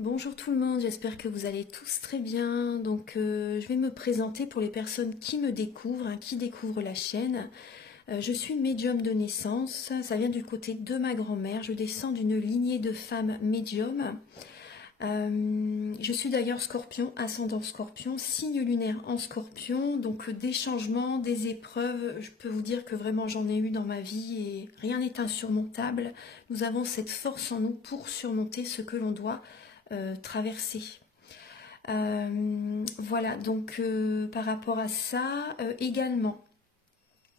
Bonjour tout le monde, j'espère que vous allez tous très bien. Donc je vais me présenter pour les personnes qui me découvrent, qui découvrent la chaîne. Je suis médium de naissance, ça vient du côté de ma grand-mère. Je descends d'une lignée de femmes médiums. Je suis d'ailleurs scorpion, ascendant scorpion, signe lunaire en scorpion. Donc des changements, des épreuves, je peux vous dire que vraiment j'en ai eu dans ma vie et rien n'est insurmontable. Nous avons cette force en nous pour surmonter ce que l'on doit traverser. Voilà, donc par rapport à ça, également,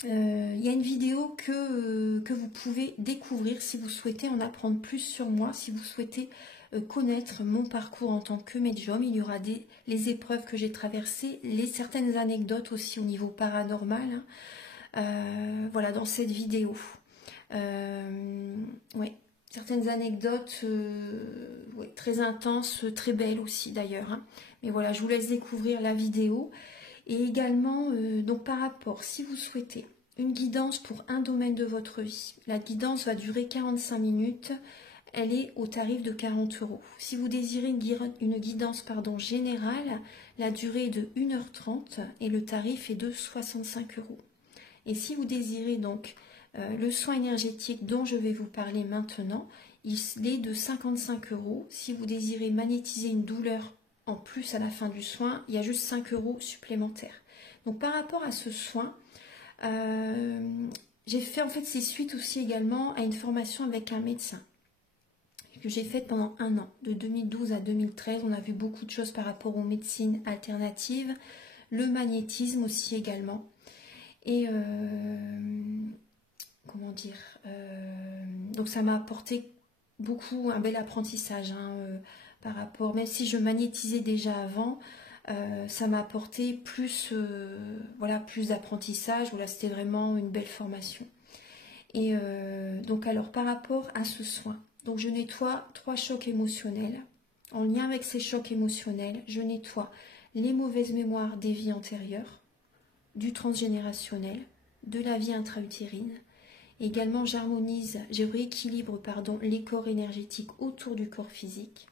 il y a une vidéo que vous pouvez découvrir si vous souhaitez en apprendre plus sur moi, si vous souhaitez connaître mon parcours en tant que médium. Il y aura les épreuves que j'ai traversées, certaines anecdotes aussi au niveau paranormal, voilà, dans cette vidéo. Ouais. Certaines anecdotes ouais, très intenses, très belles aussi d'ailleurs. Mais voilà, je vous laisse découvrir la vidéo. Et également, donc par rapport, si vous souhaitez une guidance pour un domaine de votre vie, la guidance va durer 45 minutes. Elle est au tarif de 40 €. Si vous désirez une guidance générale, la durée est de 1h30 et le tarif est de 65 €. Et si vous désirez donc le soin énergétique dont je vais vous parler maintenant, il est de 55 €. Si vous désirez magnétiser une douleur en plus à la fin du soin, il y a juste 5 € supplémentaires. Donc par rapport à ce soin, j'ai fait en fait c'est suite aussi également à une formation avec un médecin que j'ai faite pendant 1 an, de 2012 à 2013. On a vu beaucoup de choses par rapport aux médecines alternatives, le magnétisme aussi également. Et comment dire, donc ça m'a apporté beaucoup, un bel apprentissage par rapport, même si je magnétisais déjà avant, ça m'a apporté plus, voilà, plus d'apprentissage. Voilà, c'était vraiment une belle formation. Et donc alors par rapport à ce soin, donc je nettoie 3 chocs émotionnels. En lien avec ces chocs émotionnels, je nettoie les mauvaises mémoires des vies antérieures, du transgénérationnel, de la vie intra-utérine. Également, je rééquilibre les corps énergétiques autour du corps physique.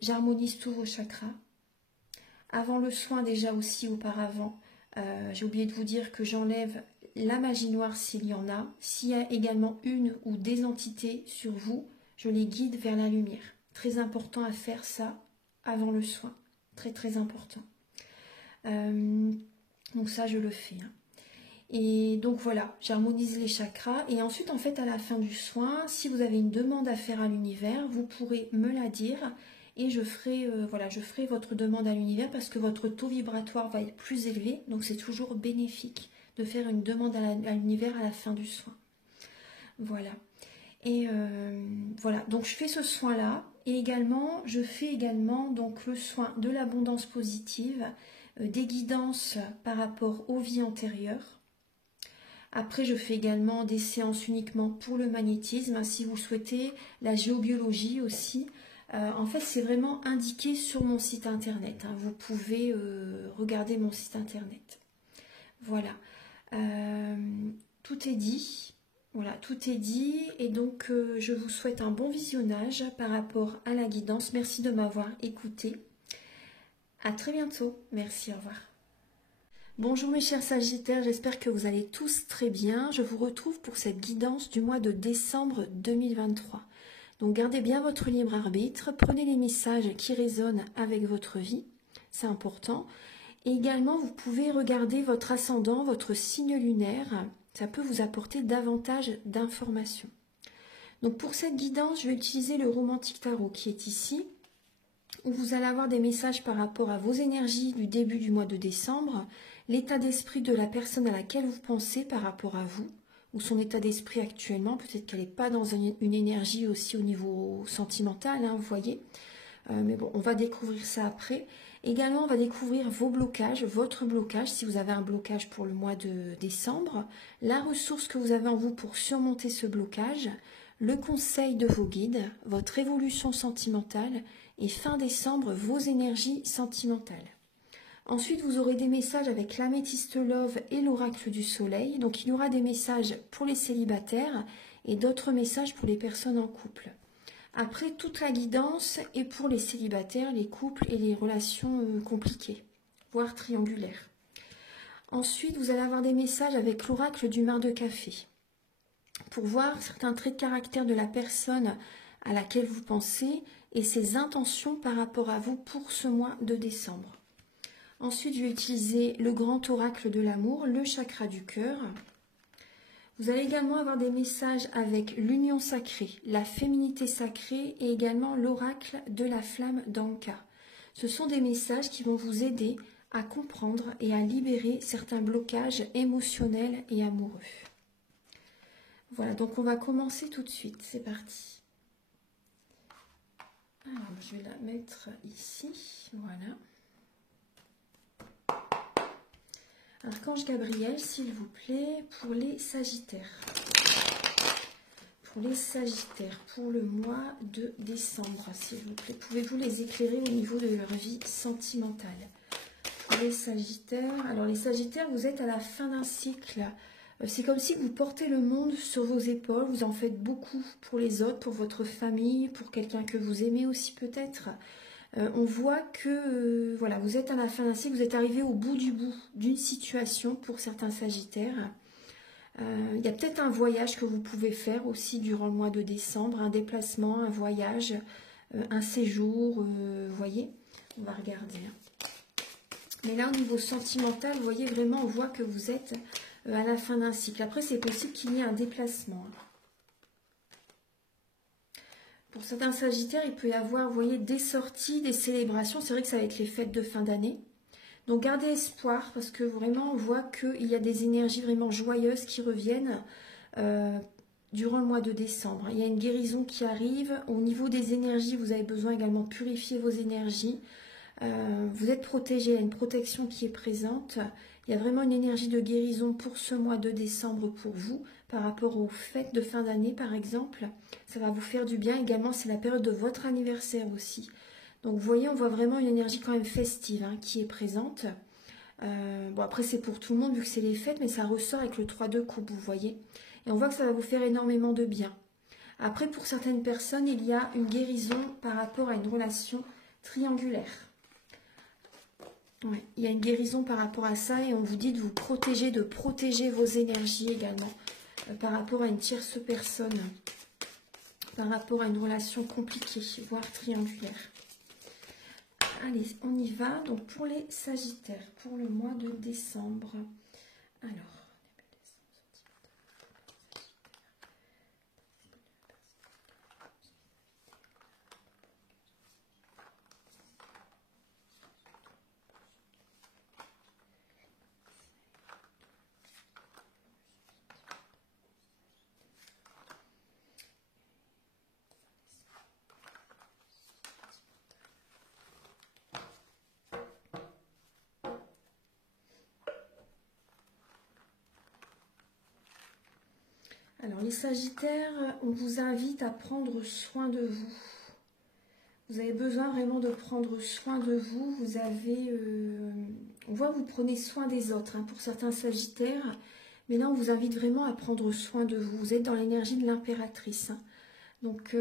J'harmonise tous vos chakras. Avant le soin, déjà aussi auparavant, j'ai oublié de vous dire que j'enlève la magie noire s'il y en a. S'il y a également une ou des entités sur vous, je les guide vers la lumière. Très important à faire ça avant le soin. Très très important. Donc ça, je le fais. Et donc voilà, j'harmonise les chakras. Et ensuite, en fait, à la fin du soin, si vous avez une demande à faire à l'univers, vous pourrez me la dire. Et je ferai, voilà, je ferai votre demande à l'univers parce que votre taux vibratoire va être plus élevé. Donc c'est toujours bénéfique de faire une demande à l'univers à la fin du soin. Voilà. Et voilà, donc je fais ce soin-là. Et également, je fais également donc le soin de l'abondance positive, des guidances par rapport aux vies antérieures. Après, je fais également des séances uniquement pour le magnétisme. Si vous souhaitez, la géobiologie aussi. En fait, c'est vraiment indiqué sur mon site internet. Vous pouvez regarder mon site internet. Voilà. Tout est dit. Voilà, tout est dit. Et donc, je vous souhaite un bon visionnage par rapport à la guidance. Merci de m'avoir écouté. À très bientôt. Merci, au revoir. Bonjour mes chers Sagittaires, j'espère que vous allez tous très bien. Je vous retrouve pour cette guidance du mois de décembre 2023. Donc gardez bien votre libre arbitre, prenez les messages qui résonnent avec votre vie, c'est important. Et également, vous pouvez regarder votre ascendant, votre signe lunaire, ça peut vous apporter davantage d'informations. Donc pour cette guidance, je vais utiliser le Romantic Tarot qui est ici, où vous allez avoir des messages par rapport à vos énergies du début du mois de décembre, l'état d'esprit de la personne à laquelle vous pensez par rapport à vous, ou son état d'esprit actuellement, peut-être qu'elle n'est pas dans une énergie aussi au niveau sentimental, vous voyez. Mais bon, on va découvrir ça après. Également, on va découvrir vos blocages, votre blocage, si vous avez un blocage pour le mois de décembre, la ressource que vous avez en vous pour surmonter ce blocage, le conseil de vos guides, votre évolution sentimentale et fin décembre, vos énergies sentimentales. Ensuite, vous aurez des messages avec l'améthyste love et l'oracle du soleil. Donc, il y aura des messages pour les célibataires et d'autres messages pour les personnes en couple. Après, toute la guidance est pour les célibataires, les couples et les relations compliquées, voire triangulaires. Ensuite, vous allez avoir des messages avec l'oracle du mar de café pour voir certains traits de caractère de la personne à laquelle vous pensez et ses intentions par rapport à vous pour ce mois de décembre. Ensuite, je vais utiliser le grand oracle de l'amour, le chakra du cœur. Vous allez également avoir des messages avec l'union sacrée, la féminité sacrée et également l'oracle de la flamme d'Anka. Ce sont des messages qui vont vous aider à comprendre et à libérer certains blocages émotionnels et amoureux. Voilà, donc on va commencer tout de suite. C'est parti. Alors, je vais la mettre ici. Voilà. Archange Gabriel, s'il vous plaît, pour les Sagittaires. Pour les Sagittaires, pour le mois de décembre, s'il vous plaît. Pouvez-vous les éclairer au niveau de leur vie sentimentale? Pour les Sagittaires, alors les Sagittaires, vous êtes à la fin d'un cycle. C'est comme si vous portez le monde sur vos épaules, vous en faites beaucoup pour les autres, pour votre famille, pour quelqu'un que vous aimez aussi peut-être. On voit que voilà, vous êtes à la fin d'un cycle, vous êtes arrivé au bout d'une situation pour certains Sagittaires. Il y a peut-être un voyage que vous pouvez faire aussi durant le mois de décembre, un déplacement, un voyage, un séjour, vous voyez, on va regarder. Mais là, au niveau sentimental, vous voyez vraiment, on voit que vous êtes à la fin d'un cycle. Après, c'est possible qu'il y ait un déplacement. Pour certains Sagittaires, il peut y avoir, vous voyez, des sorties, des célébrations. C'est vrai que ça va être les fêtes de fin d'année. Donc, gardez espoir parce que vraiment, on voit qu'il y a des énergies vraiment joyeuses qui reviennent durant le mois de décembre. Il y a une guérison qui arrive. Au niveau des énergies, vous avez besoin également de purifier vos énergies. Vous êtes protégé, il y a une protection qui est présente. Il y a vraiment une énergie de guérison pour ce mois de décembre pour vous, par rapport aux fêtes de fin d'année par exemple. Ça va vous faire du bien. Également, c'est la période de votre anniversaire aussi. Donc vous voyez, on voit vraiment une énergie quand même festive qui est présente. Bon, après c'est pour tout le monde vu que c'est les fêtes, mais ça ressort avec le 3 de coupe, vous voyez. Et on voit que ça va vous faire énormément de bien. Après, pour certaines personnes, il y a une guérison par rapport à une relation triangulaire. Ouais, il y a une guérison par rapport à ça et on vous dit de vous protéger, de protéger vos énergies également par rapport à une tierce personne, par rapport à une relation compliquée, voire triangulaire. Allez, on y va. Donc pour les Sagittaires, pour le mois de décembre. Alors, les Sagittaires, on vous invite à prendre soin de vous. Vous avez besoin vraiment de prendre soin de vous. Vous avez, on voit que vous prenez soin des autres pour certains Sagittaires. Mais là, on vous invite vraiment à prendre soin de vous. Vous êtes dans l'énergie de l'impératrice. Donc,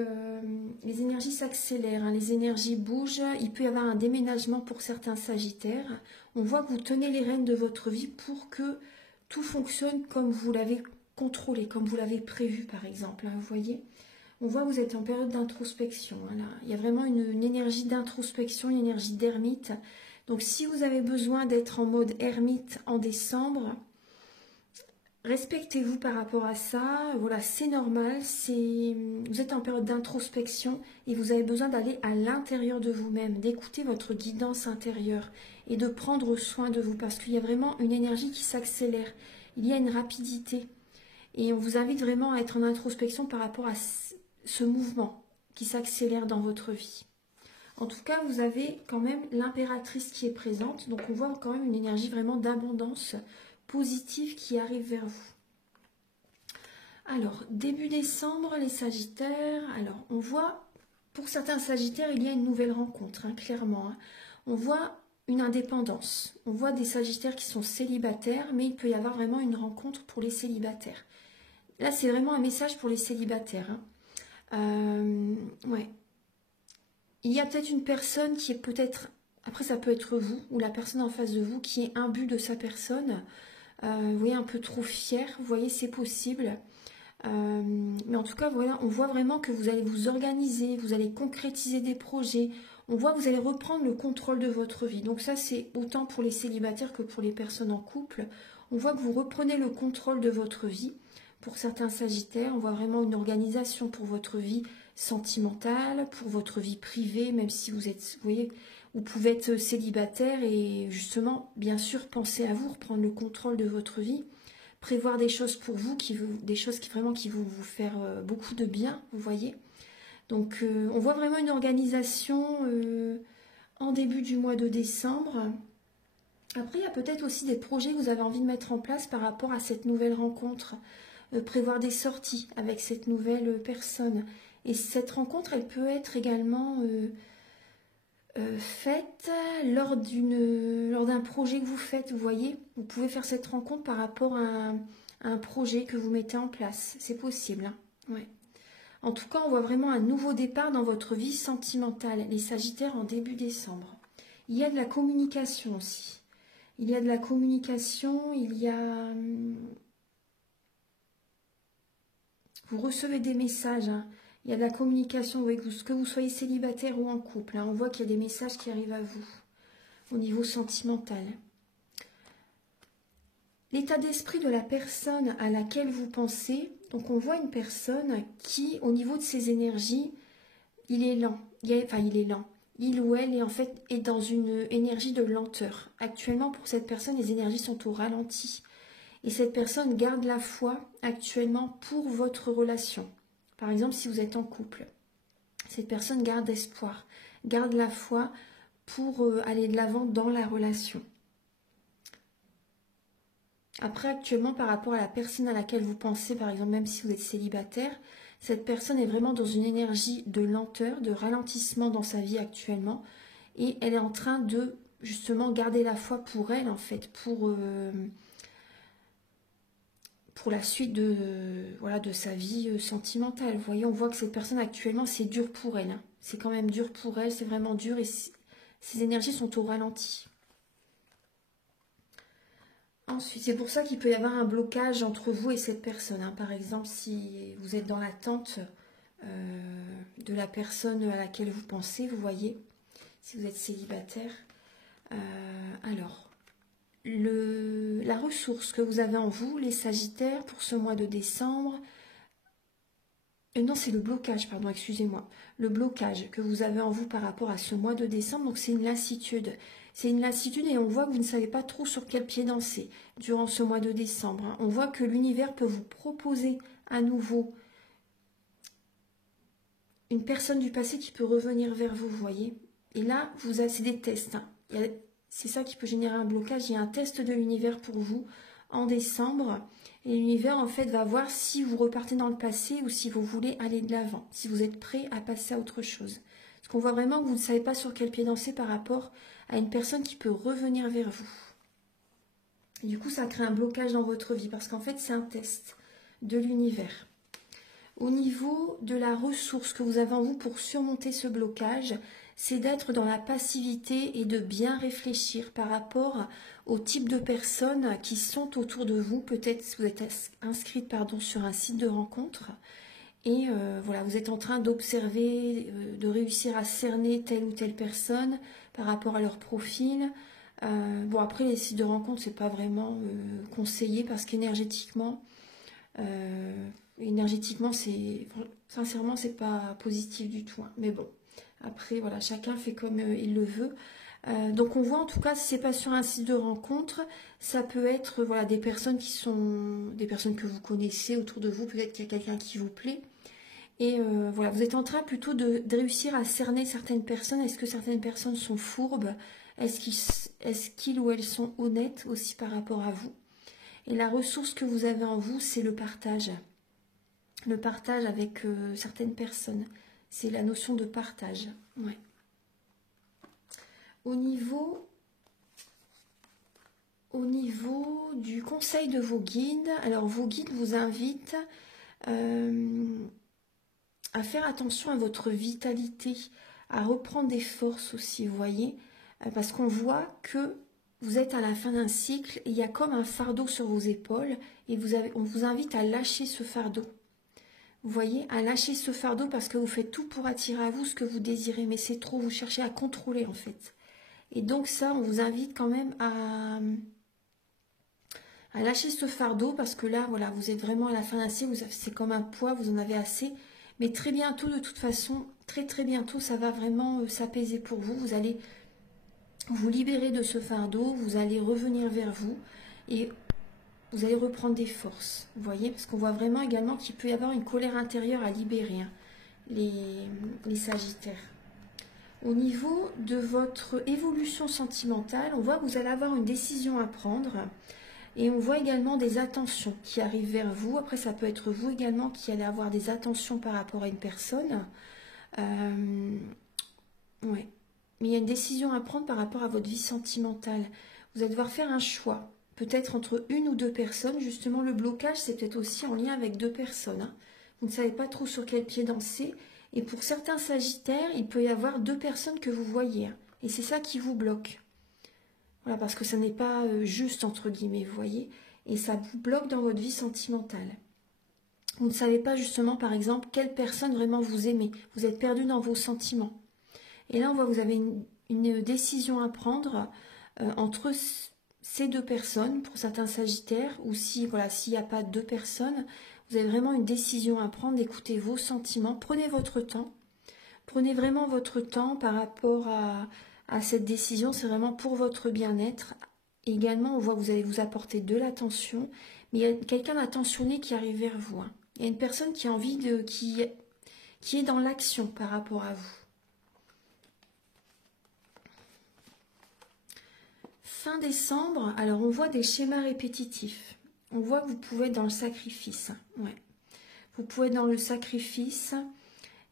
les énergies s'accélèrent, les énergies bougent. Il peut y avoir un déménagement pour certains Sagittaires. On voit que vous tenez les rênes de votre vie pour que tout fonctionne comme vous l'avez contrôlé, comme vous l'avez prévu, par exemple. Vous voyez, on voit que vous êtes en période d'introspection. Voilà. Il y a vraiment une énergie d'introspection, une énergie d'ermite. Donc, si vous avez besoin d'être en mode ermite en décembre, respectez-vous par rapport à ça. Voilà, c'est normal. Vous êtes en période d'introspection et vous avez besoin d'aller à l'intérieur de vous-même, d'écouter votre guidance intérieure et de prendre soin de vous parce qu'il y a vraiment une énergie qui s'accélère. Il y a une rapidité. Et on vous invite vraiment à être en introspection par rapport à ce mouvement qui s'accélère dans votre vie. En tout cas, vous avez quand même l'impératrice qui est présente. Donc, on voit quand même une énergie vraiment d'abondance positive qui arrive vers vous. Alors, début décembre, les Sagittaires. Alors, on voit, pour certains Sagittaires, il y a une nouvelle rencontre, clairement. On voit une indépendance. On voit des Sagittaires qui sont célibataires, mais il peut y avoir vraiment une rencontre pour les célibataires. Là, c'est vraiment un message pour les célibataires. Ouais. Il y a peut-être une personne qui est peut-être, après ça peut être vous, ou la personne en face de vous qui est imbue de sa personne. Vous voyez, un peu trop fier, vous voyez, c'est possible. Mais en tout cas, voilà, on voit vraiment que vous allez vous organiser, vous allez concrétiser des projets. On voit que vous allez reprendre le contrôle de votre vie. Donc ça, c'est autant pour les célibataires que pour les personnes en couple. On voit que vous reprenez le contrôle de votre vie. Pour certains sagittaires, on voit vraiment une organisation pour votre vie sentimentale, pour votre vie privée, même si vous êtes, vous voyez, vous pouvez être célibataire et justement, bien sûr, penser à vous, reprendre le contrôle de votre vie, prévoir des choses pour vous, des choses qui vraiment qui vont vous faire beaucoup de bien, vous voyez. Donc, on voit vraiment une organisation en début du mois de décembre. Après, il y a peut-être aussi des projets que vous avez envie de mettre en place par rapport à cette nouvelle rencontre. Prévoir des sorties avec cette nouvelle personne. Et cette rencontre, elle peut être également faite lors d'un projet que vous faites, vous voyez. Vous pouvez faire cette rencontre par rapport à un projet que vous mettez en place. C'est possible, hein. Ouais. En tout cas, on voit vraiment un nouveau départ dans votre vie sentimentale, les Sagittaires en début décembre. Il y a de la communication aussi. Il y a de la communication, il y a... Vous recevez des messages, hein. Il y a de la communication avec vous, que vous soyez célibataire ou en couple, hein. On voit qu'il y a des messages qui arrivent à vous au niveau sentimental. L'état d'esprit de la personne à laquelle vous pensez, donc on voit une personne qui, au niveau de ses énergies, il est lent. Enfin, il est lent. Il ou elle est en fait est dans une énergie de lenteur. Actuellement, pour cette personne, les énergies sont au ralenti. Et cette personne garde la foi actuellement pour votre relation. Par exemple, si vous êtes en couple, cette personne garde espoir, garde la foi pour aller de l'avant dans la relation. Après, actuellement, par rapport à la personne à laquelle vous pensez, par exemple, même si vous êtes célibataire, cette personne est vraiment dans une énergie de lenteur, de ralentissement dans sa vie actuellement. Et elle est en train de, justement, garder la foi pour elle, en fait, pour la suite de sa vie sentimentale. Vous voyez, on voit que cette personne, actuellement, c'est dur pour elle, hein. C'est quand même dur pour elle, c'est vraiment dur et ses énergies sont au ralenti. Ensuite, c'est pour ça qu'il peut y avoir un blocage entre vous et cette personne, hein. Par exemple, si vous êtes dans l'attente de la personne à laquelle vous pensez, vous voyez, si vous êtes célibataire. Alors, la ressource que vous avez en vous, les Sagittaires, pour ce mois de décembre, non, c'est le blocage, pardon, excusez-moi. Le blocage que vous avez en vous par rapport à ce mois de décembre, donc c'est une lassitude. C'est une lassitude et on voit que vous ne savez pas trop sur quel pied danser durant ce mois de décembre, hein. On voit que l'univers peut vous proposer à nouveau une personne du passé qui peut revenir vers vous, vous voyez. Et là, c'est des tests, hein. C'est ça qui peut générer un blocage. Il y a un test de l'univers pour vous en décembre. Et l'univers, en fait, va voir si vous repartez dans le passé ou si vous voulez aller de l'avant, si vous êtes prêt à passer à autre chose. Parce qu'on voit vraiment que vous ne savez pas sur quel pied danser par rapport à une personne qui peut revenir vers vous. Et du coup, ça crée un blocage dans votre vie parce qu'en fait, c'est un test de l'univers. Au niveau de la ressource que vous avez en vous pour surmonter ce blocage, c'est d'être dans la passivité et de bien réfléchir par rapport au type de personnes qui sont autour de vous. Peut-être si vous êtes inscrite sur un site de rencontre et voilà, vous êtes en train d'observer, de réussir à cerner telle ou telle personne par rapport à leur profil. Bon, après, les sites de rencontre, c'est pas vraiment conseillé parce qu'énergétiquement, sincèrement, c'est pas positif du tout, hein. Mais bon. Après, voilà, chacun fait comme il le veut. Donc, on voit en tout cas, si c'est pas sur un site de rencontre, ça peut être voilà, des personnes que vous connaissez autour de vous. Peut-être qu'il y a quelqu'un qui vous plaît. Et voilà, vous êtes en train plutôt de réussir à cerner certaines personnes. Est-ce que certaines personnes sont fourbes? Est-ce qu'ils ou elles sont honnêtes aussi par rapport à vous? Et la ressource que vous avez en vous, c'est le partage. Le partage avec certaines personnes. C'est la notion de partage. Ouais. Au niveau du conseil de vos guides, alors vos guides vous invitent à faire attention à votre vitalité, à reprendre des forces aussi, vous voyez, parce qu'on voit que vous êtes à la fin d'un cycle, et il y a comme un fardeau sur vos épaules, et on vous invite à lâcher ce fardeau. Vous voyez, à lâcher ce fardeau parce que vous faites tout pour attirer à vous ce que vous désirez, mais c'est trop, vous cherchez à contrôler en fait. Et donc ça, on vous invite quand même à lâcher ce fardeau parce que là, voilà, vous êtes vraiment à la fin d'un cycle, c'est comme un poids, vous en avez assez. Mais très bientôt, de toute façon, très très bientôt, ça va vraiment s'apaiser pour vous. Vous allez vous libérer de ce fardeau, vous allez revenir vers vous et vous allez reprendre des forces, vous voyez, parce qu'on voit vraiment également qu'il peut y avoir une colère intérieure à libérer, hein, les Sagittaires. Au niveau de votre évolution sentimentale, on voit que vous allez avoir une décision à prendre et on voit également des attentions qui arrivent vers vous. Après, ça peut être vous également qui allez avoir des attentions par rapport à une personne. Ouais. Mais il y a une décision à prendre par rapport à votre vie sentimentale. Vous allez devoir faire un choix. Peut-être entre une ou deux personnes. Justement, le blocage, c'est peut-être aussi en lien avec deux personnes. Hein. Vous ne savez pas trop sur quel pied danser. Et pour certains Sagittaires, il peut y avoir deux personnes que vous voyez. Hein. Et c'est ça qui vous bloque. Voilà, parce que ça n'est pas juste, entre guillemets, vous voyez. Et ça vous bloque dans votre vie sentimentale. Vous ne savez pas justement, par exemple, quelle personne vraiment vous aimez. Vous êtes perdu dans vos sentiments. Et là, on voit que vous avez une décision à prendre entre ces deux personnes, pour certains Sagittaires, ou si voilà, s'il n'y a pas deux personnes, vous avez vraiment une décision à prendre, d'écouter vos sentiments. Prenez votre temps. Prenez vraiment votre temps par rapport à cette décision. C'est vraiment pour votre bien-être. Également, on voit que vous allez vous apporter de l'attention. Mais il y a quelqu'un d'attentionné qui arrive vers vous. Hein. Il y a une personne qui a envie qui est dans l'action par rapport à vous. Fin décembre, alors on voit des schémas répétitifs. On voit que vous pouvez être dans le sacrifice. Ouais. Vous pouvez être dans le sacrifice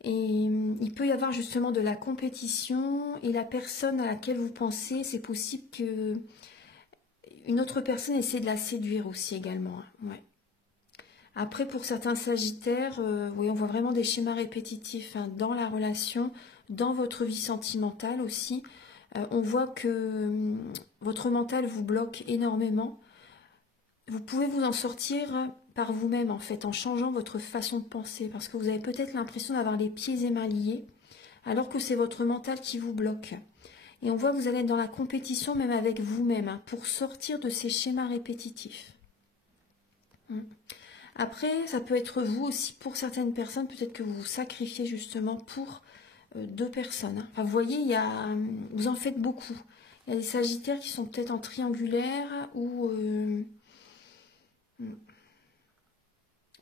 et il peut y avoir justement de la compétition et la personne à laquelle vous pensez, c'est possible que une autre personne essaie de la séduire aussi également. Ouais. Après, pour certains Sagittaires, oui, on voit vraiment des schémas répétitifs hein, dans la relation, dans votre vie sentimentale aussi. On voit que votre mental vous bloque énormément. Vous pouvez vous en sortir par vous-même, en fait, en changeant votre façon de penser. Parce que vous avez peut-être l'impression d'avoir les pieds et mains liés, alors que c'est votre mental qui vous bloque. Et on voit que vous allez être dans la compétition, même avec vous-même, hein, pour sortir de ces schémas répétitifs. Après, ça peut être vous aussi, pour certaines personnes, peut-être que vous vous sacrifiez justement pour deux personnes. Enfin, vous voyez, vous en faites beaucoup. Il y a des Sagittaires qui sont peut-être en triangulaire ou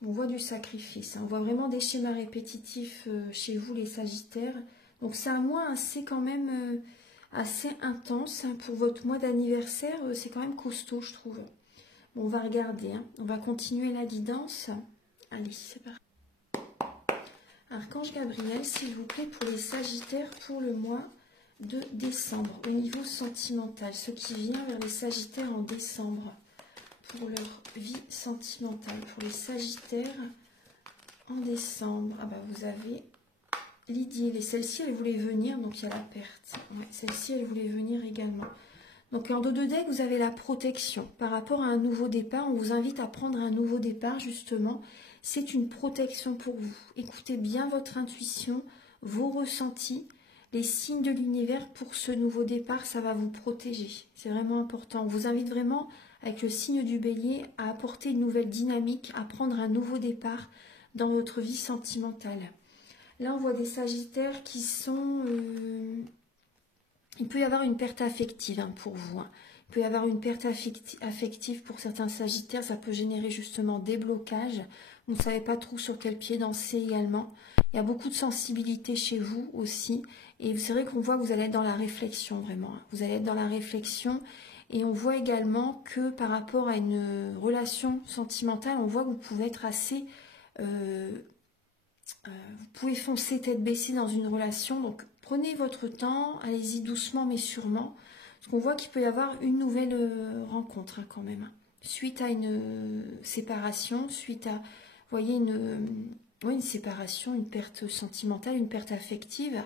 on voit du sacrifice. Hein. On voit vraiment des schémas répétitifs chez vous, les Sagittaires. Donc c'est un mois assez quand même assez intense. Hein. Pour votre mois d'anniversaire, c'est quand même costaud, je trouve. Bon, on va regarder. Hein. On va continuer la guidance. Allez, c'est parti. Archange Gabriel, s'il vous plaît, pour les Sagittaires pour le mois de décembre, au niveau sentimental. Ce qui vient vers les Sagittaires en décembre, pour leur vie sentimentale. Pour les Sagittaires en décembre, ah bah vous avez Lydie, celle-ci, elle voulait venir, donc il y a la perte. Ouais, celle-ci, elle voulait venir également. Donc en dos de deck, vous avez la protection. Par rapport à un nouveau départ, on vous invite à prendre un nouveau départ, justement. C'est une protection pour vous. Écoutez bien votre intuition, vos ressentis, les signes de l'univers pour ce nouveau départ, ça va vous protéger. C'est vraiment important. On vous invite vraiment, avec le signe du bélier, à apporter une nouvelle dynamique, à prendre un nouveau départ dans votre vie sentimentale. Là, on voit des Sagittaires qui sont... il peut y avoir une perte affective hein, pour vous. Hein. Il peut y avoir une perte affective pour certains Sagittaires. Ça peut générer justement des blocages. Vous ne savez pas trop sur quel pied danser également. Il y a beaucoup de sensibilité chez vous aussi. Et c'est vrai qu'on voit que vous allez être dans la réflexion vraiment. Hein. Vous allez être dans la réflexion. Et on voit également que par rapport à une relation sentimentale, on voit que vous pouvez être assez... vous pouvez foncer tête baissée dans une relation. Donc prenez votre temps, allez-y doucement mais sûrement. Parce qu'on voit qu'il peut y avoir une nouvelle rencontre hein, quand même. Suite à une séparation, suite à... Vous voyez, oui, une séparation, une perte sentimentale, une perte affective.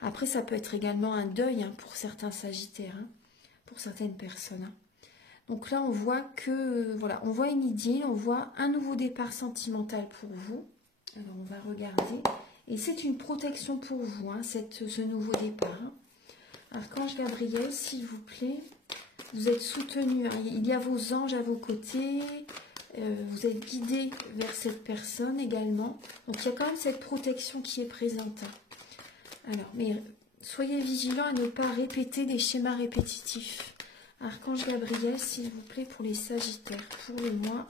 Après, ça peut être également un deuil hein, pour certains sagittaires, hein, pour certaines personnes. Hein. Donc là, on voit que, voilà, on voit une idylle, on voit un nouveau départ sentimental pour vous. Alors, on va regarder. Et c'est une protection pour vous, hein, ce nouveau départ. Hein. Archange Gabriel, s'il vous plaît, vous êtes soutenu. Hein. Il y a vos anges à vos côtés. Vous êtes guidé vers cette personne également. Donc, il y a quand même cette protection qui est présente. Alors, mais soyez vigilants à ne pas répéter des schémas répétitifs. Archange Gabriel, s'il vous plaît, pour les Sagittaires, pour le mois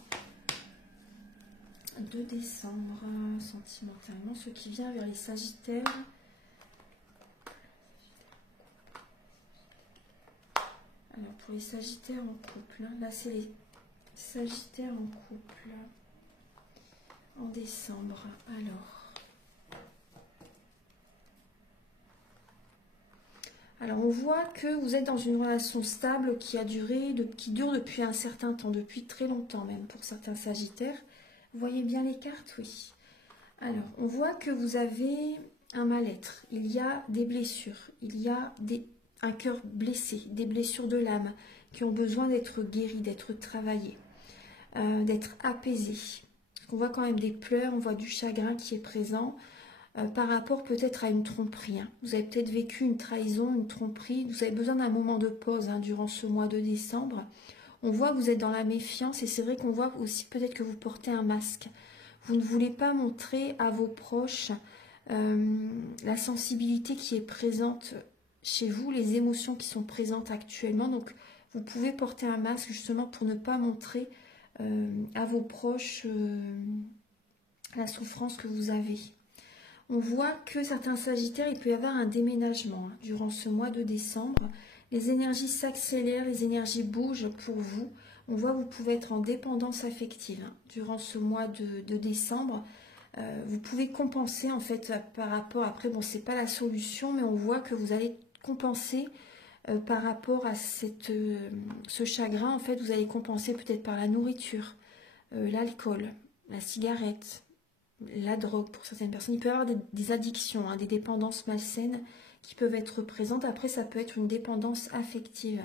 de décembre, sentimentalement, ce qui vient vers les Sagittaires. Alors, pour les Sagittaires en couple, hein, là, c'est les Sagittaires en couple, en décembre. Alors, on voit que vous êtes dans une relation stable qui dure depuis un certain temps, depuis très longtemps même pour certains Sagittaires. Vous voyez bien les cartes, oui. Alors, on voit que vous avez un mal-être, il y a des blessures, il y a un cœur blessé, des blessures de l'âme qui ont besoin d'être guéries, d'être travaillées, d'être apaisées. On voit quand même des pleurs, on voit du chagrin qui est présent. Par rapport peut-être à une tromperie. Hein. Vous avez peut-être vécu une trahison, une tromperie. Vous avez besoin d'un moment de pause hein, durant ce mois de décembre. On voit que vous êtes dans la méfiance et c'est vrai qu'on voit aussi peut-être que vous portez un masque. Vous ne voulez pas montrer à vos proches la sensibilité qui est présente chez vous, les émotions qui sont présentes actuellement. Donc vous pouvez porter un masque justement pour ne pas montrer à vos proches la souffrance que vous avez. On voit que certains Sagittaires, il peut y avoir un déménagement hein, durant ce mois de décembre. Les énergies s'accélèrent, les énergies bougent pour vous. On voit que vous pouvez être en dépendance affective hein, durant ce mois de décembre. Vous pouvez compenser en fait par rapport, après bon c'est pas la solution, mais on voit que vous allez compenser par rapport à ce chagrin. En fait vous allez compenser peut-être par la nourriture, l'alcool, la cigarette, la drogue pour certaines personnes. Il peut y avoir des addictions, hein, des dépendances malsaines qui peuvent être présentes. Après, ça peut être une dépendance affective.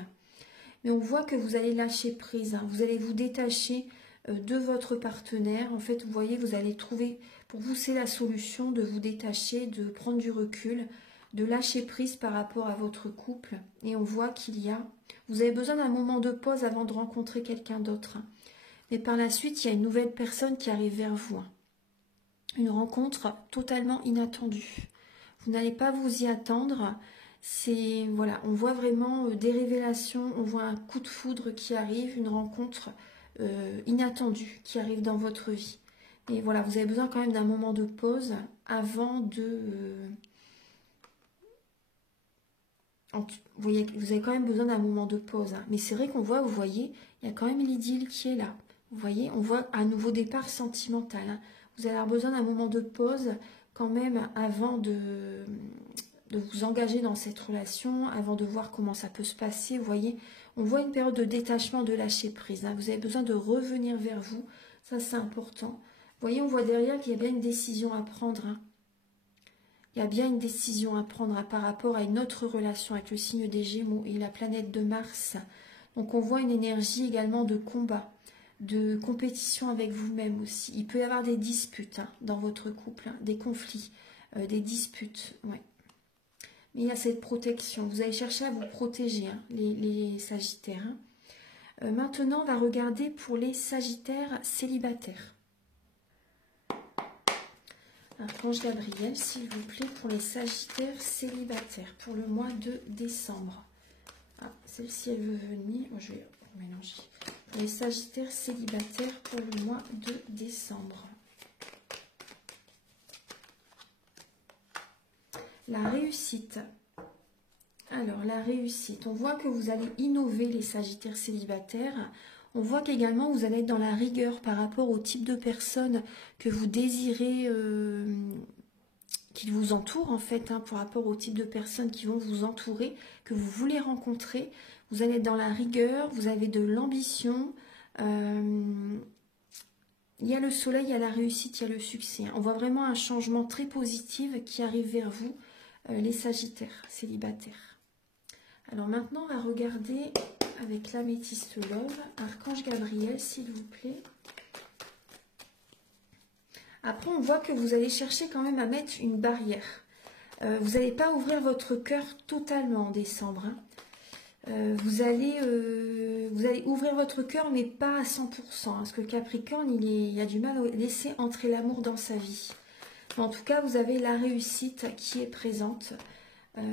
Mais on voit que vous allez lâcher prise. Hein. Vous allez vous détacher de votre partenaire. En fait, vous voyez, vous allez trouver, pour vous, c'est la solution de vous détacher, de prendre du recul, de lâcher prise par rapport à votre couple. Et on voit vous avez besoin d'un moment de pause avant de rencontrer quelqu'un d'autre. Hein. Mais par la suite, il y a une nouvelle personne qui arrive vers vous. Hein. Une rencontre totalement inattendue. Vous n'allez pas vous y attendre. C'est voilà, on voit vraiment des révélations, on voit un coup de foudre qui arrive, une rencontre inattendue qui arrive dans votre vie. Et voilà, vous avez besoin quand même d'un moment de pause avant de... vous avez quand même besoin d'un moment de pause. Hein. Mais c'est vrai qu'on voit, vous voyez, il y a quand même l'idylle qui est là. Vous voyez, on voit un nouveau départ sentimental. Hein. Vous allez avoir besoin d'un moment de pause quand même avant de vous engager dans cette relation, avant de voir comment ça peut se passer. Vous voyez, on voit une période de détachement, de lâcher prise. Hein. Vous avez besoin de revenir vers vous. Ça, c'est important. Vous voyez, on voit derrière qu'il y a bien une décision à prendre. Hein. Il y a bien une décision à prendre hein, par rapport à une autre relation avec le signe des Gémeaux et la planète de Mars. Donc, on voit une énergie également de combat, de compétition avec vous-même aussi. Il peut y avoir des disputes hein, dans votre couple, hein, des conflits, des disputes. Ouais. Mais il y a cette protection. Vous allez chercher à vous protéger, hein, les Sagittaires. Hein. Maintenant, on va regarder pour les Sagittaires célibataires. Archange Gabriel, s'il vous plaît, pour les Sagittaires célibataires, pour le mois de décembre. Ah, celle-ci, elle veut venir. Moi, je vais mélanger. Pour les Sagittaires célibataires pour le mois de décembre. La réussite. Alors, la réussite. On voit que vous allez innover les Sagittaires célibataires. On voit qu'également, vous allez être dans la rigueur par rapport au type de personnes que vous désirez qui vous entourent, en fait, hein, par rapport au type de personnes qui vont vous entourer, que vous voulez rencontrer. Vous allez être dans la rigueur, vous avez de l'ambition. il y a le soleil, il y a la réussite, il y a le succès. On voit vraiment un changement très positif qui arrive vers vous, les Sagittaires célibataires. Alors maintenant, on va regarder avec l'améthyste love, Archange Gabriel, s'il vous plaît. Après, on voit que vous allez chercher quand même à mettre une barrière. Vous n'allez pas ouvrir votre cœur totalement en décembre. Hein. Vous allez ouvrir votre cœur, mais pas à 100%. Hein, parce que le Capricorne, il a du mal à laisser entrer l'amour dans sa vie. Mais en tout cas, vous avez la réussite qui est présente. Ouais.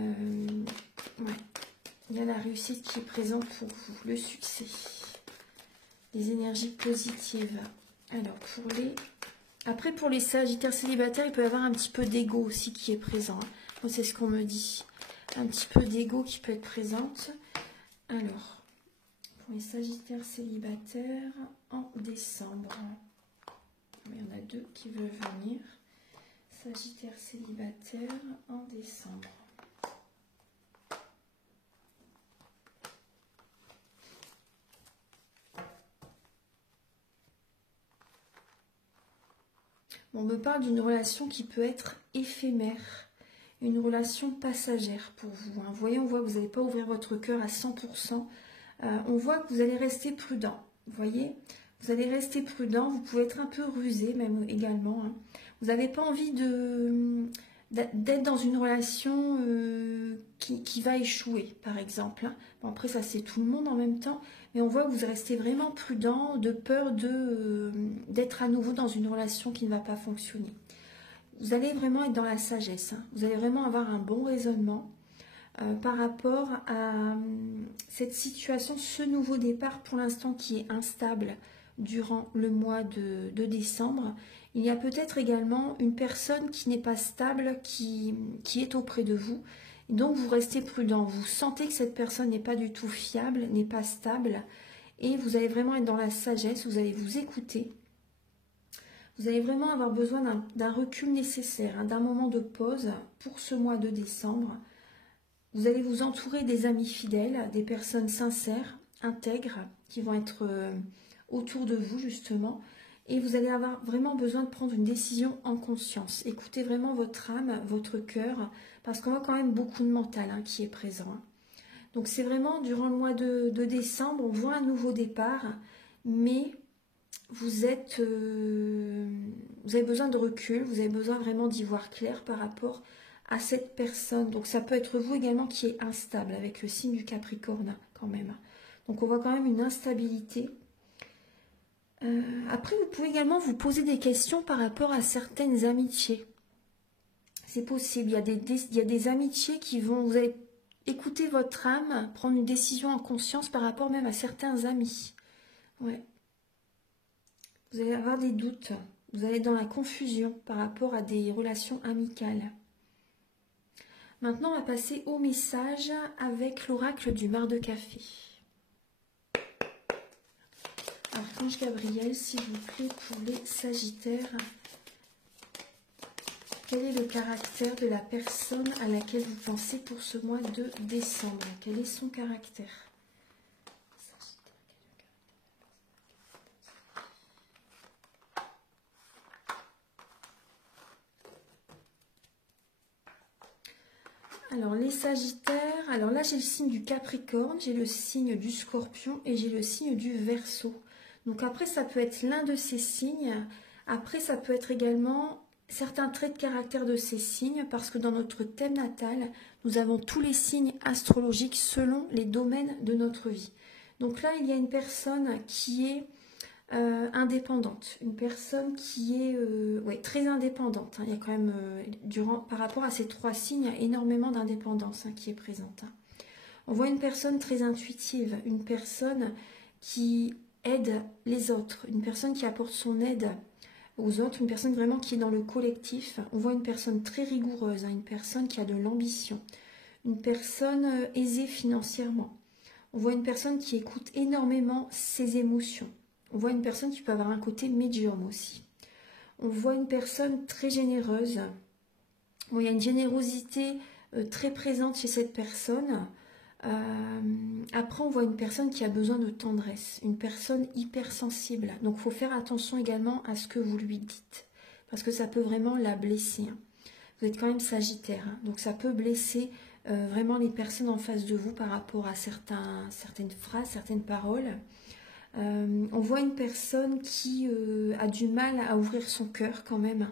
Il y a la réussite qui est présente pour vous, le succès. Les énergies positives. Alors, après, pour les Sagittaires célibataires, il peut y avoir un petit peu d'ego aussi qui est présent. Hein. C'est ce qu'on me dit. Un petit peu d'ego qui peut être présente. Alors, pour les Sagittaires célibataires en décembre. Il y en a deux qui veulent venir. Sagittaires célibataires en décembre. On me parle d'une relation qui peut être éphémère, une relation passagère pour vous. Hein. Vous voyez, on voit que vous n'allez pas ouvrir votre cœur à 100%. On voit que vous allez rester prudent. Vous voyez, vous allez rester prudent. Vous pouvez être un peu rusé même également. Hein. Vous n'avez pas envie d'être dans une relation qui va échouer, par exemple. Hein. Bon, après, ça, c'est tout le monde en même temps. Mais on voit que vous restez vraiment prudent, de peur d'être à nouveau dans une relation qui ne va pas fonctionner. Vous allez vraiment être dans la sagesse. Hein. Vous allez vraiment avoir un bon raisonnement par rapport à cette situation, ce nouveau départ pour l'instant qui est instable durant le mois de décembre. Il y a peut-être également une personne qui n'est pas stable, qui est auprès de vous. Donc vous restez prudent, vous sentez que cette personne n'est pas du tout fiable, n'est pas stable, et vous allez vraiment être dans la sagesse, vous allez vous écouter. Vous allez vraiment avoir besoin d'un recul nécessaire, hein, d'un moment de pause pour ce mois de décembre. Vous allez vous entourer des amis fidèles, des personnes sincères, intègres, qui vont être autour de vous justement. Et vous allez avoir vraiment besoin de prendre une décision en conscience. Écoutez vraiment votre âme, votre cœur, parce qu'on voit quand même beaucoup de mental hein, qui est présent. Hein. Donc c'est vraiment durant le mois de décembre, on voit un nouveau départ, mais vous avez besoin de recul, vous avez besoin vraiment d'y voir clair par rapport à cette personne. Donc ça peut être vous également qui est instable avec le signe du Capricorne quand même. Donc on voit quand même une instabilité. Après, vous pouvez également vous poser des questions par rapport à certaines amitiés. C'est possible, il y a des amitiés qui vont... Vous allez écouter votre âme, prendre une décision en conscience par rapport même à certains amis. Ouais. Vous allez avoir des doutes, vous allez être dans la confusion par rapport à des relations amicales. Maintenant, on va passer au message avec l'oracle du mar de café. Archange Gabriel, s'il vous plaît, pour les Sagittaires. Quel est le caractère de la personne à laquelle vous pensez pour ce mois de décembre? Quel est son caractère? Alors les Sagittaires, alors là j'ai le signe du Capricorne, j'ai le signe du Scorpion et j'ai le signe du Verseau. Donc après ça peut être l'un de ces signes, après ça peut être également certains traits de caractère de ces signes parce que dans notre thème natal, nous avons tous les signes astrologiques selon les domaines de notre vie. Donc là il y a une personne qui est indépendante, une personne qui est ouais, très indépendante. Hein. Il y a quand même, par rapport à ces trois signes, il y a énormément d'indépendance hein, qui est présente. Hein. On voit une personne très intuitive, une personne qui aide les autres, une personne qui apporte son aide aux autres, une personne vraiment qui est dans le collectif. On voit une personne très rigoureuse, hein, une personne qui a de l'ambition, une personne aisée financièrement. On voit une personne qui écoute énormément ses émotions. On voit une personne qui peut avoir un côté médium aussi. On voit une personne très généreuse. Bon, il y a une générosité très présente chez cette personne. Après, on voit une personne qui a besoin de tendresse, une personne hypersensible. Donc, il faut faire attention également à ce que vous lui dites, parce que ça peut vraiment la blesser. Hein. Vous êtes quand même Sagittaire, hein, donc ça peut blesser vraiment les personnes en face de vous par rapport à certaines phrases, certaines paroles. On voit une personne qui a du mal à ouvrir son cœur quand même.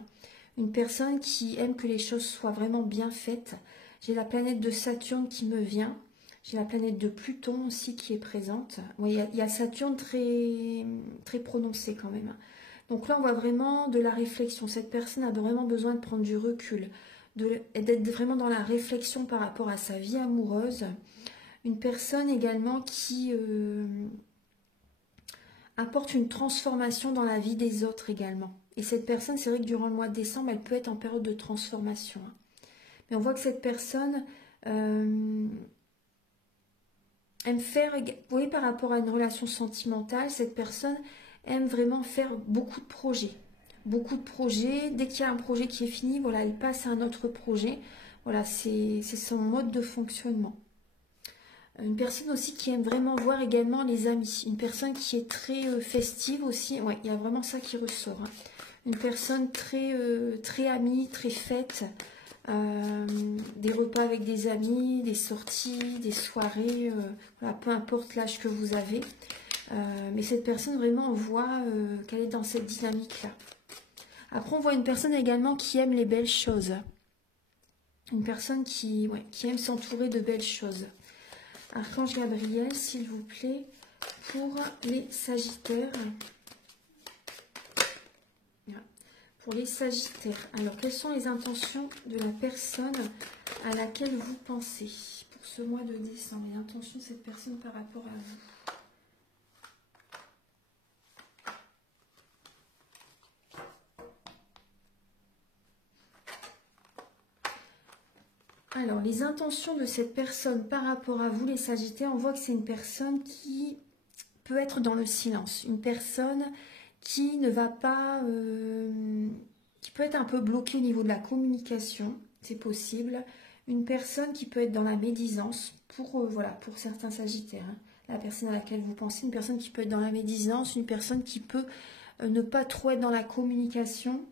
Une personne qui aime que les choses soient vraiment bien faites. J'ai la planète de Saturne qui me vient. J'ai la planète de Pluton aussi qui est présente. Oui, il y a Saturne très, très prononcé quand même. Donc là, on voit vraiment de la réflexion. Cette personne a vraiment besoin de prendre du recul, d'être vraiment dans la réflexion par rapport à sa vie amoureuse. Une personne également qui apporte une transformation dans la vie des autres également. Et cette personne, c'est vrai que durant le mois de décembre, elle peut être en période de transformation. Hein. Mais on voit que cette personne aime faire, vous voyez, par rapport à une relation sentimentale, cette personne aime vraiment faire beaucoup de projets. Beaucoup de projets. Dès qu'il y a un projet qui est fini, voilà, elle passe à un autre projet. Voilà, c'est son mode de fonctionnement. Une personne aussi qui aime vraiment voir également les amis. Une personne qui est très festive aussi. Ouais, il y a vraiment ça qui ressort. Hein. Une personne très amie, très fête. Des repas avec des amis, des sorties, des soirées. Voilà, peu importe l'âge que vous avez. Mais cette personne, vraiment, on voit qu'elle est dans cette dynamique-là. Après, on voit une personne également qui aime les belles choses. Une personne qui aime s'entourer de belles choses. Archange Gabriel, s'il vous plaît, pour les Sagittaires. Pour les Sagittaires. Alors, quelles sont les intentions de la personne à laquelle vous pensez pour ce mois de décembre? Les intentions de cette personne par rapport à vous. Alors, les intentions de cette personne par rapport à vous, les Sagittaires, on voit que c'est une personne qui peut être dans le silence. Une personne qui ne va pas... qui peut être un peu bloquée au niveau de la communication, c'est possible. Une personne qui peut être dans la médisance, voilà, pour certains Sagittaires. Hein. La personne à laquelle vous pensez, une personne qui peut être dans la médisance, une personne qui peut ne pas trop être dans la communication.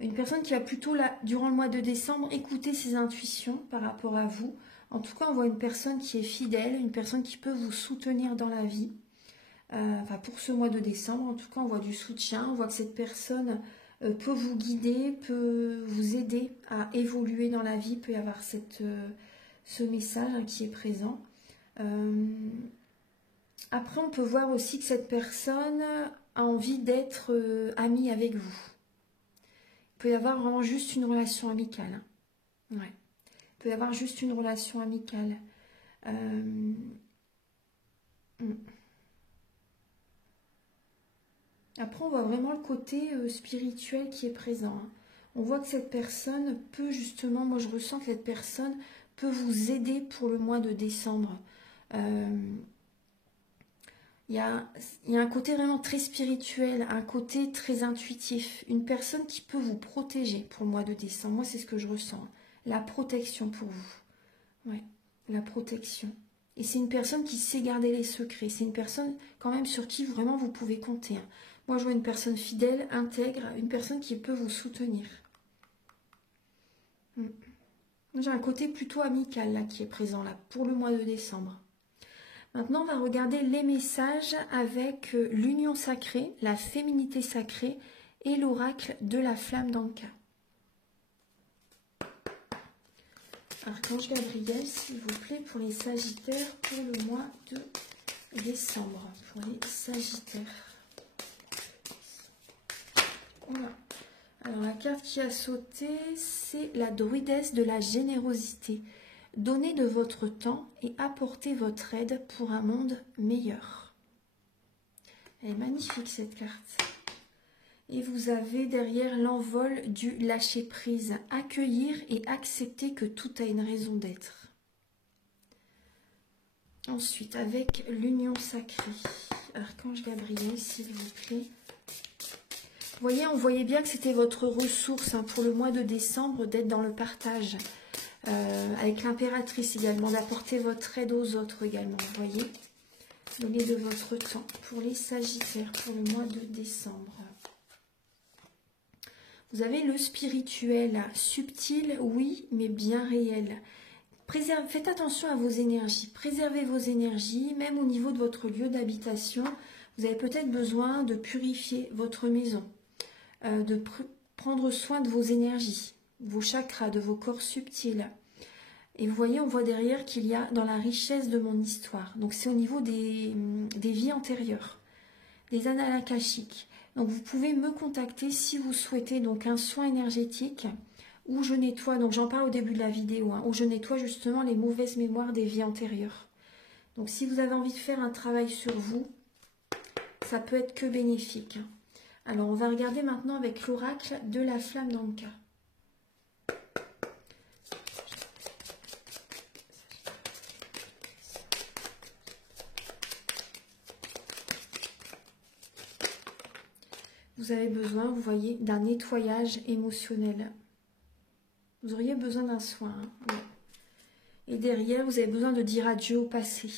Une personne qui va plutôt, là, durant le mois de décembre, écouter ses intuitions par rapport à vous. En tout cas, on voit une personne qui est fidèle, une personne qui peut vous soutenir dans la vie. Enfin, pour ce mois de décembre, en tout cas, on voit du soutien. On voit que cette personne peut vous guider, peut vous aider à évoluer dans la vie. Il peut y avoir ce message hein, qui est présent. Après, on peut voir aussi que cette personne a envie d'être amie avec vous. Il peut y avoir vraiment juste une relation amicale. Hein. Ouais. Il peut y avoir juste une relation amicale. Après, on voit vraiment le côté spirituel qui est présent. Hein. On voit que cette personne peut justement, moi je ressens que cette personne peut vous aider pour le mois de décembre. Il y a un côté vraiment très spirituel, un côté très intuitif. Une personne qui peut vous protéger pour le mois de décembre. Moi, c'est ce que je ressens. La protection pour vous. Ouais, la protection. Et c'est une personne qui sait garder les secrets. C'est une personne quand même sur qui vraiment vous pouvez compter. Hein. Moi, je vois une personne fidèle, intègre, une personne qui peut vous soutenir. J'ai un côté plutôt amical là qui est présent là pour le mois de décembre. Maintenant, on va regarder les messages avec l'union sacrée, la féminité sacrée et l'oracle de la flamme d'Anka. Archange Gabriel, s'il vous plaît, pour les Sagittaires pour le mois de décembre. Pour les Sagittaires. Voilà. Alors, la carte qui a sauté, c'est la druidesse de la générosité. Donnez de votre temps et apportez votre aide pour un monde meilleur. Elle est magnifique cette carte. Et vous avez derrière l'envol du lâcher-prise. Accueillir et accepter que tout a une raison d'être. Ensuite, avec l'union sacrée. Archange Gabriel, s'il vous plaît. Vous voyez, on voyait bien que c'était votre ressource hein, pour le mois de décembre d'être dans le partage. avec l'impératrice également, d'apporter votre aide aux autres également, vous voyez. Donnez de votre temps pour les Sagittaires pour le mois de décembre. Vous avez le spirituel, subtil, oui, mais bien réel. Faites attention à vos énergies, préservez vos énergies, même au niveau de votre lieu d'habitation. Vous avez peut-être besoin de purifier votre maison, de prendre soin de vos énergies, vos chakras, de vos corps subtils. Et vous voyez, on voit derrière qu'il y a dans la richesse de mon histoire. Donc c'est au niveau des vies antérieures, des annales akashiques. Donc vous pouvez me contacter si vous souhaitez donc un soin énergétique où je nettoie, donc j'en parle au début de la vidéo, hein, où je nettoie justement les mauvaises mémoires des vies antérieures. Donc si vous avez envie de faire un travail sur vous, ça peut être que bénéfique. Alors on va regarder maintenant avec l'oracle de la flamme d'Anka. Vous avez besoin, vous voyez, d'un nettoyage émotionnel. Vous auriez besoin d'un soin. Hein, ouais. Et derrière, vous avez besoin de dire adieu au passé.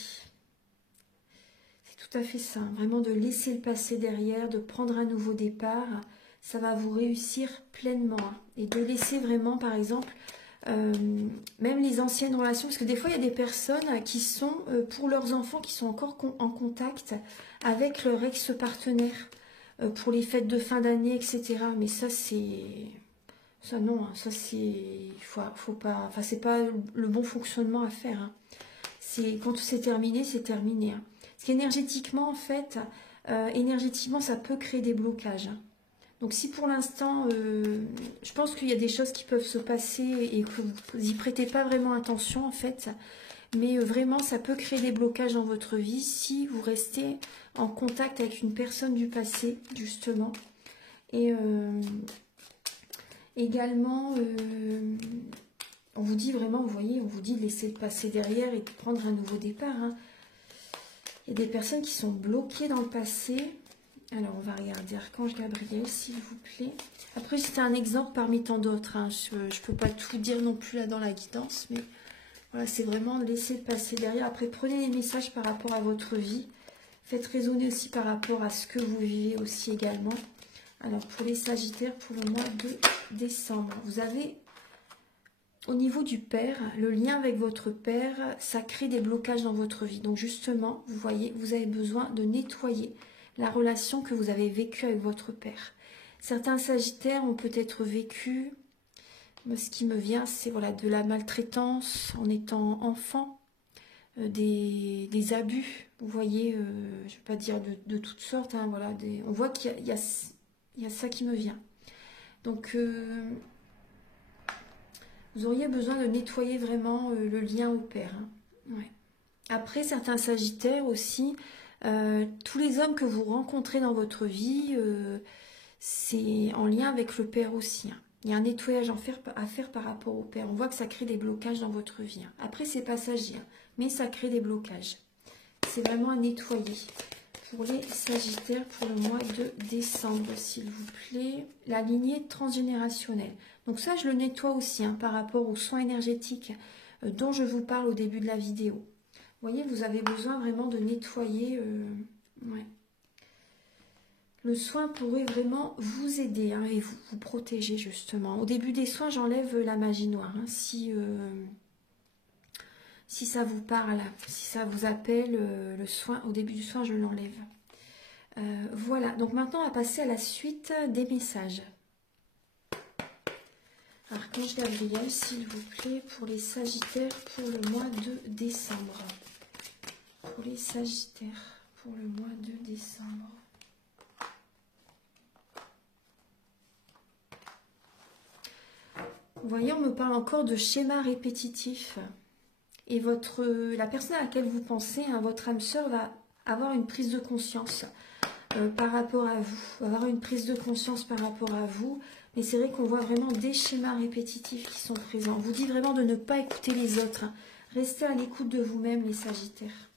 C'est tout à fait ça. Hein, vraiment de laisser le passé derrière, de prendre un nouveau départ. Ça va vous réussir pleinement. Hein, et de laisser vraiment, par exemple, même les anciennes relations. Parce que des fois, il y a des personnes qui sont, pour leurs enfants, qui sont encore en contact avec leur ex-partenaire. Pour les fêtes de fin d'année, etc. Mais ça, c'est... Ça, non, hein, ça, c'est... Faut pas... Enfin, c'est pas le bon fonctionnement à faire. Hein. Quand c'est terminé, c'est terminé. Hein. Parce qu'énergétiquement, en fait, énergétiquement, ça peut créer des blocages. Hein. Donc, si pour l'instant, je pense qu'il y a des choses qui peuvent se passer et que vous n'y prêtez pas vraiment attention, en fait... Mais vraiment, ça peut créer des blocages dans votre vie si vous restez en contact avec une personne du passé, justement. Et également, on vous dit vraiment, vous voyez, on vous dit de laisser le passé derrière et de prendre un nouveau départ. Hein. Il y a des personnes qui sont bloquées dans le passé. Alors, on va regarder Archange Gabriel, s'il vous plaît. Après, c'était un exemple parmi tant d'autres. Hein. Je ne peux pas tout dire non plus là dans la guidance, mais... Voilà, c'est vraiment de laisser le passé derrière. Après, prenez les messages par rapport à votre vie. Faites résonner aussi par rapport à ce que vous vivez aussi également. Alors, pour les Sagittaires, pour le mois de décembre, vous avez, au niveau du père, le lien avec votre père, ça crée des blocages dans votre vie. Donc, justement, vous voyez, vous avez besoin de nettoyer la relation que vous avez vécue avec votre père. Certains Sagittaires ont peut-être vécu... Ce qui me vient, c'est voilà, de la maltraitance en étant enfant, des abus, vous voyez, je ne vais pas dire de toutes sortes, hein, voilà, on voit qu'il y a ça qui me vient. Donc, vous auriez besoin de nettoyer vraiment le lien au père. Hein. Ouais. Après, certains Sagittaires aussi, tous les hommes que vous rencontrez dans votre vie, c'est en lien avec le père aussi. Hein. Il y a un nettoyage à faire par rapport au père. On voit que ça crée des blocages dans votre vie. Hein. Après, c'est passager, hein, mais ça crée des blocages. C'est vraiment à nettoyer. Pour les Sagittaires, pour le mois de décembre, s'il vous plaît. La lignée transgénérationnelle. Donc ça, je le nettoie aussi hein, par rapport aux soins énergétiques dont je vous parle au début de la vidéo. Vous voyez, vous avez besoin vraiment de nettoyer... ouais. Le soin pourrait vraiment vous aider hein, et vous protéger justement. Au début des soins, j'enlève la magie noire. Hein, si ça vous parle, si ça vous appelle, le soin, au début du soin, je l'enlève. Voilà, donc maintenant, on va passer à la suite des messages. Archange Gabriel, s'il vous plaît, pour les Sagittaires pour le mois de décembre. Pour les Sagittaires pour le mois de décembre. Vous voyez, on me parle encore de schéma répétitif. Et la personne à laquelle vous pensez, hein, votre âme sœur, va avoir une prise de conscience par rapport à vous. Va avoir une prise de conscience par rapport à vous. Mais c'est vrai qu'on voit vraiment des schémas répétitifs qui sont présents. On vous dit vraiment de ne pas écouter les autres. Hein. Restez à l'écoute de vous-même, les Sagittaires.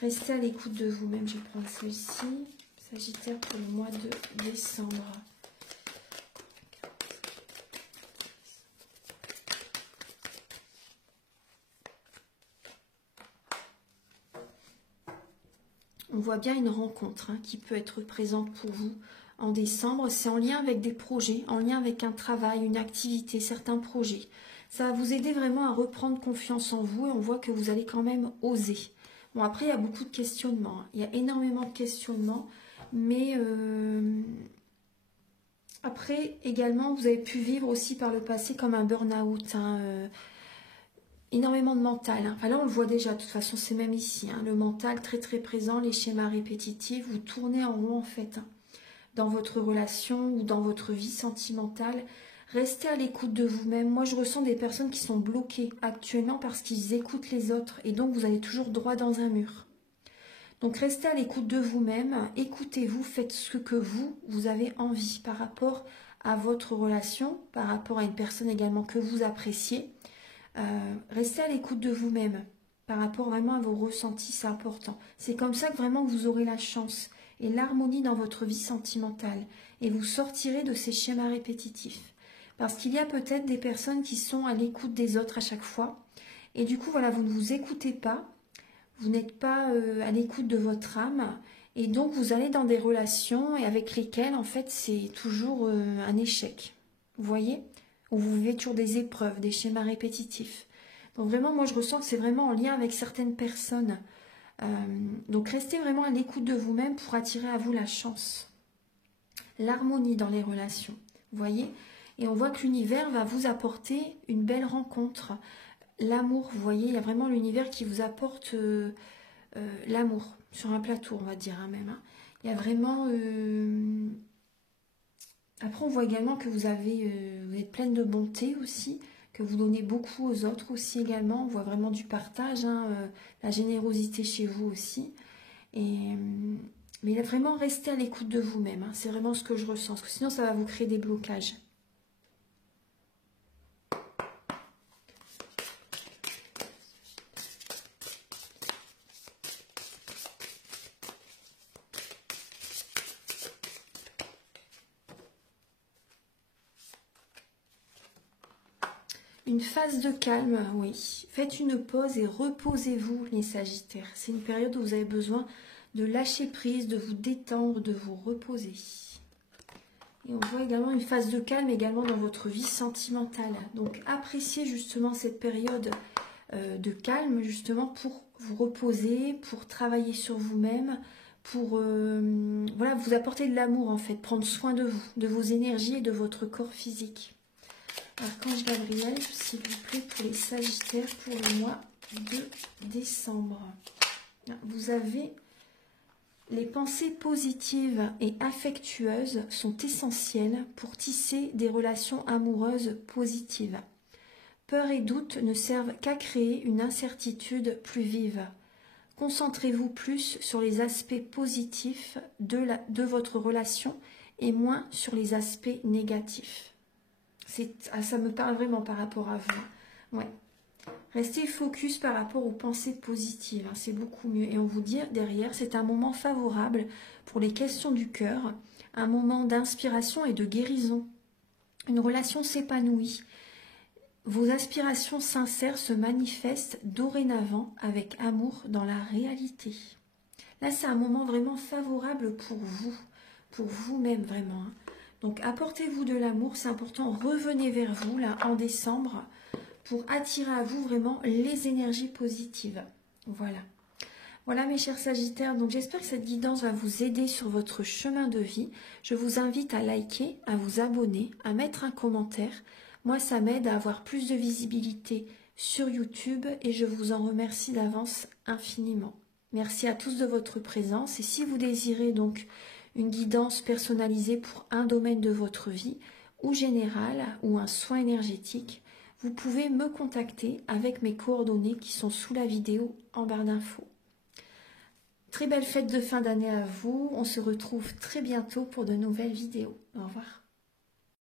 Restez à l'écoute de vous-même. Je vais prendre celui-ci. Sagittaire pour le mois de décembre. on voit bien une rencontre qui peut être présente pour vous en décembre. C'est en lien avec des projets, en lien avec un travail, une activité, certains projets. Ça va vous aider vraiment à reprendre confiance en vous et on voit que vous allez quand même oser. Bon, après, il y a beaucoup de questionnements. Il y a énormément de questionnements. Mais après, également, vous avez pu vivre aussi par le passé comme un burn-out. Énormément de mental. Enfin, là, on le voit déjà. De toute façon, c'est même ici. Le mental très, très présent. Les schémas répétitifs. Vous tournez en rond, en fait. Dans votre relation ou dans votre vie sentimentale. Restez à l'écoute de vous-même. Moi, je ressens des personnes qui sont bloquées actuellement parce qu'ils écoutent les autres. Et donc, vous allez toujours droit dans un mur. Donc, restez à l'écoute de vous-même. Écoutez-vous. Faites ce que vous avez envie par rapport à votre relation, par rapport à une personne également que vous appréciez. Restez à l'écoute de vous-même par rapport vraiment à vos ressentis. C'est important. C'est comme ça que vraiment vous aurez la chance et l'harmonie dans votre vie sentimentale. Et vous sortirez de ces schémas répétitifs. Parce qu'il y a peut-être des personnes qui sont à l'écoute des autres à chaque fois. Et du coup, voilà, vous ne vous écoutez pas. Vous n'êtes pas à l'écoute de votre âme. Et donc, vous allez dans des relations et avec lesquelles, en fait, c'est toujours un échec. Vous voyez? Où vous vivez toujours des épreuves, des schémas répétitifs. Donc, vraiment, moi, je ressens que c'est vraiment en lien avec certaines personnes. Donc, restez vraiment à l'écoute de vous-même pour attirer à vous la chance. L'harmonie dans les relations. Vous voyez? Et on voit que l'univers va vous apporter une belle rencontre. L'amour, vous voyez, il y a vraiment l'univers qui vous apporte l'amour sur un plateau, on va dire même. Il y a vraiment... Après, on voit également que vous êtes pleine de bonté aussi, que vous donnez beaucoup aux autres aussi également. On voit vraiment du partage, la générosité chez vous aussi. Mais il a vraiment resté à l'écoute de vous-même. C'est vraiment ce que je ressens, parce que sinon ça va vous créer des blocages. Une phase de calme, oui. Faites une pause et reposez-vous, les Sagittaires. C'est une période où vous avez besoin de lâcher prise, de vous détendre, de vous reposer. Et on voit également une phase de calme également dans votre vie sentimentale. Donc appréciez justement cette période de calme justement pour vous reposer, pour travailler sur vous-même, pour voilà, vous apporter de l'amour en fait, prendre soin de vous, de vos énergies et de votre corps physique. Archange Gabriel, s'il vous plaît, pour les Sagittaires pour le mois de décembre. Vous avez les pensées positives et affectueuses sont essentielles pour tisser des relations amoureuses positives. Peur et doute ne servent qu'à créer une incertitude plus vive. Concentrez-vous plus sur les aspects positifs de votre relation et moins sur les aspects négatifs. Ça me parle vraiment par rapport à vous. Ouais. Restez focus par rapport aux pensées positives, c'est beaucoup mieux. Et on vous dit derrière, c'est un moment favorable pour les questions du cœur, un moment d'inspiration et de guérison. Une relation s'épanouit. Vos aspirations sincères se manifestent dorénavant avec amour dans la réalité. Là, c'est un moment vraiment favorable pour vous-même vraiment. Donc, apportez-vous de l'amour, c'est important. Revenez vers vous, là, en décembre, pour attirer à vous vraiment les énergies positives. Voilà. Voilà, mes chers Sagittaires. Donc, j'espère que cette guidance va vous aider sur votre chemin de vie. Je vous invite à liker, à vous abonner, à mettre un commentaire. Moi, ça m'aide à avoir plus de visibilité sur YouTube et je vous en remercie d'avance infiniment. Merci à tous de votre présence. Et si vous désirez donc une guidance personnalisée pour un domaine de votre vie ou général ou un soin énergétique, vous pouvez me contacter avec mes coordonnées qui sont sous la vidéo en barre d'infos. Très belle fête de fin d'année à vous. On se retrouve très bientôt pour de nouvelles vidéos. Au revoir.